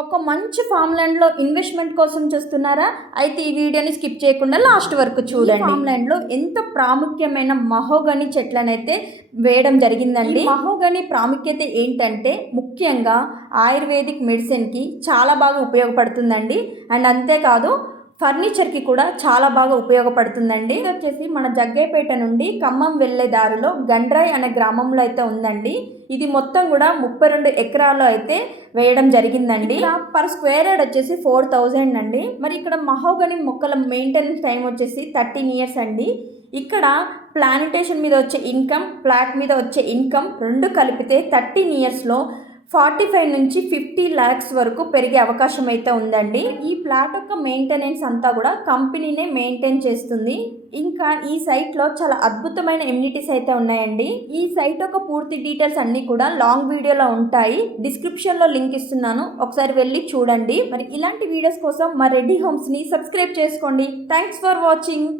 ఒక మంచి ఫామ్ ల్యాండ్లో ఇన్వెస్ట్మెంట్ కోసం చూస్తున్నారా? అయితే ఈ వీడియోని స్కిప్ చేయకుండా లాస్ట్ వరకు చూడండి. ఫామ్ ల్యాండ్లో ఎంతో ప్రాముఖ్యమైన మహోగని చెట్లనైతే వేయడం జరిగిందండి. మహోగని ప్రాముఖ్యత ఏంటంటే ముఖ్యంగా ఆయుర్వేదిక్ మెడిసిన్కి చాలా బాగా ఉపయోగపడుతుందండి. అండ్ అంతేకాదు ఫర్నిచర్కి కూడా చాలా బాగా ఉపయోగపడుతుందండి. ఇది వచ్చేసి మన జగ్గైపేట నుండి ఖమ్మం వెళ్ళే దారిలో గండ్రాయ్ అనే గ్రామంలో అయితే ఉందండి. ఇది మొత్తం కూడా 32 ఎకరాల్లో అయితే వేయడం జరిగిందండి. పర్ స్క్వేర్ యార్డ్ వచ్చేసి 4000 అండి. మరి ఇక్కడ మహోగని మొక్కల మెయింటెనెన్స్ టైం వచ్చేసి 13 ఇయర్స్ అండి. ఇక్కడ ప్లాంటేషన్ మీద వచ్చే ఇన్కమ్, ప్లాట్ మీద వచ్చే ఇన్కమ్ రెండు కలిపితే 13 ఇయర్స్లో 45 నుంచి 50 lakhs వరకు పెరిగే అవకాశం అయితే ఉందండి. ఈ ప్లాట్ యొక్క మెయింటెనెన్స్ అంతా కూడా కంపెనీనే మెయింటైన్ చేస్తుంది. ఇంకా ఈ సైట్లో చాలా అద్భుతమైన ఎమ్యూనిటీస్ అయితే ఉన్నాయండి. ఈ సైట్ యొక్క పూర్తి డీటెయిల్స్ అన్నీ కూడా లాంగ్ వీడియోలో ఉంటాయి. డిస్క్రిప్షన్లో లింక్ ఇస్తున్నాను, ఒకసారి వెళ్ళి చూడండి. మరి ఇలాంటి వీడియోస్ కోసం మా రెడ్డి హోమ్స్ని సబ్స్క్రైబ్ చేసుకోండి. Thanks for watching.